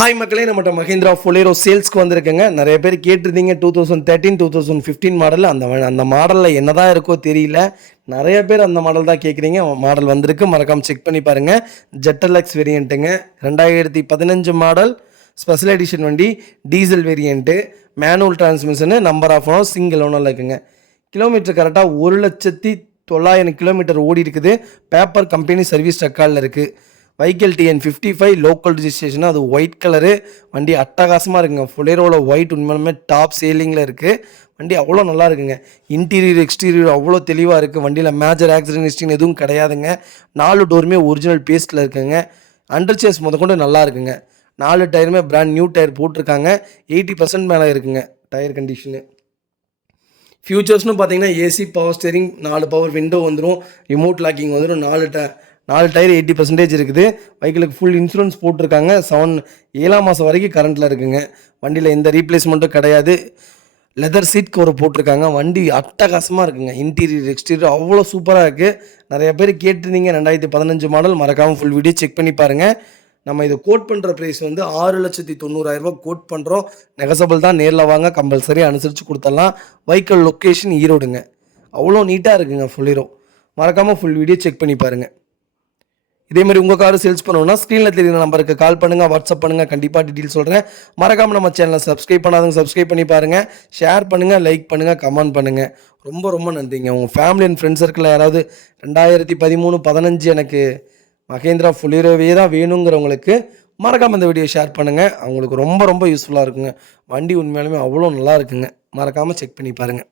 Hi மக்களே, நம்மகிட்ட மஹிந்திரா ஃபொலேரோ சேல்ஸ்க்கு வந்திருக்குங்க. நிறைய பேர் கேட்டிருந்தீங்க 2013 2015 மாடல். அந்த மாடலில் என்ன தான் இருக்கோ தெரியல. நிறைய பேர் அந்த மாடல் தான் கேட்குறீங்க. மாடல் வந்திருக்கு, மறக்காமல் செக் பண்ணி பாருங்கள். ஜெட்டலக்ஸ் வேரியண்ட்டுங்க, 2015 மாடல், ஸ்பெஷல் எடிஷன் வண்டி, diesel variant, manual transmission, number of owner, single ஓனரில் இருக்குங்க. கிலோமீட்டர் கரெக்டாக 1,09,000 கிலோமீட்டர் ஓடி இருக்குது. பேப்பர் கம்பெனி சர்வீஸ் ரெக்கார்டில் இருக்குது. வைக்கல் டிஎன் 55 லோக்கல் ரிஜிஸ்ட்ரேஷன், அது ஒயிட் கலரு. வண்டி அட்டகாசமாக இருக்குங்க. ஃபொலேரோவில் ஒயிட் உண்மையுமே டாப் சேலிங்கில் இருக்குது. வண்டி அவ்வளோ நல்லா இருக்குங்க. இன்டீரியர் எக்ஸ்டீரியர் அவ்வளோ தெளிவாக இருக்குது. வண்டியில் மேஜர் ஆக்சிடென்ட் ஹிஸ்ட்ரின்னு எதுவும் கிடையாதுங்க. 4 டோருமே ஒரிஜினல் பேஸ்ட்டில் இருக்குங்க. அண்டர் சேஸ் முதற்கொண்டு நல்லா இருக்குங்க. 4 டயருமே பிராண்ட் நியூ டயர் போட்டிருக்காங்க. 80% மேலே இருக்குங்க டயர் கண்டிஷனு. ஃபியூச்சர்ஸ்னு பார்த்தீங்கன்னா AC, power steering, 4 power window வந்துடும், ரிமோட் லாக்கிங் வந்துடும். 4 டயர் 80% இருக்குது. பைக்கிலுக்கு ஃபுல் இன்சூரன்ஸ் போட்டிருக்காங்க. 7ஆம் மாதம் வரைக்கும் கரண்ட்டில் இருக்குங்க. வண்டியில் எந்த ரீப்ளேஸ்மெண்ட்டும் கிடையாது. லெதர் சீட் கவர் போட்டிருக்காங்க. வண்டி அட்டகாசமாக இருக்குங்க. இன்டீரியர் எக்ஸ்டீரியர் அவ்வளோ சூப்பராக இருக்குது. நிறைய பேர் கேட்டிருந்தீங்க 2015 மாடல். மறக்காமல் ஃபுல் வீடியோ செக் பண்ணி பாருங்கள். நம்ம இதை கோட் பண்ணுற ப்ரைஸ் வந்து 6,90,000 கோட் பண்ணுறோம். நெகசபிள் தான், நேரில் வாங்க, கம்பல்சரி அனுசரித்து கொடுத்துடலாம். வைக்கல் லொக்கேஷன் ஈரோடுங்க. அவ்வளோ நீட்டாக இருக்குங்க ஃபொலேரோ. மறக்காமல் ஃபுல் வீடியோ செக் பண்ணி பாருங்கள். இதேமாதிரி உங்கள் காரு சேல்ஸ் பண்ணணும்னா ஸ்க்ரீனில் தெரியுற நம்பருக்கு கால் பண்ணுங்கள், வாட்ஸ்அப் பண்ணுங்கள். கண்டிப்பாக டீட்டெயில் சொல்கிறேன். மறக்காமல் நம்ம சேனலை சப்ஸ்கிரைப் பண்ணாதவங்க சப்ஸ்கிரைப் பண்ணி பாருங்கள். ஷேர் பண்ணுங்கள், லைக் பண்ணுங்கள், கமெண்ட் பண்ணுங்கள். ரொம்ப ரொம்ப நன்றிங்க. உங்கள் ஃபேமிலி அண்ட் ஃப்ரெண்ட்ஸ் சர்க்கிளில் யாராவது 2013 15 எனக்கு மஹேந்திரா ஃபொலேரோவே தான் வேணுங்கிறவங்களுக்கு மறக்காமல் இந்த வீடியோ ஷேர் பண்ணுங்கள். அவங்களுக்கு ரொம்ப ரொம்ப யூஸ்ஃபுல்லாக இருக்குங்க. வண்டி உண்மையாலுமே அவ்வளோ நல்லா இருக்குங்க. மறக்காமல் செக் பண்ணி பாருங்கள்.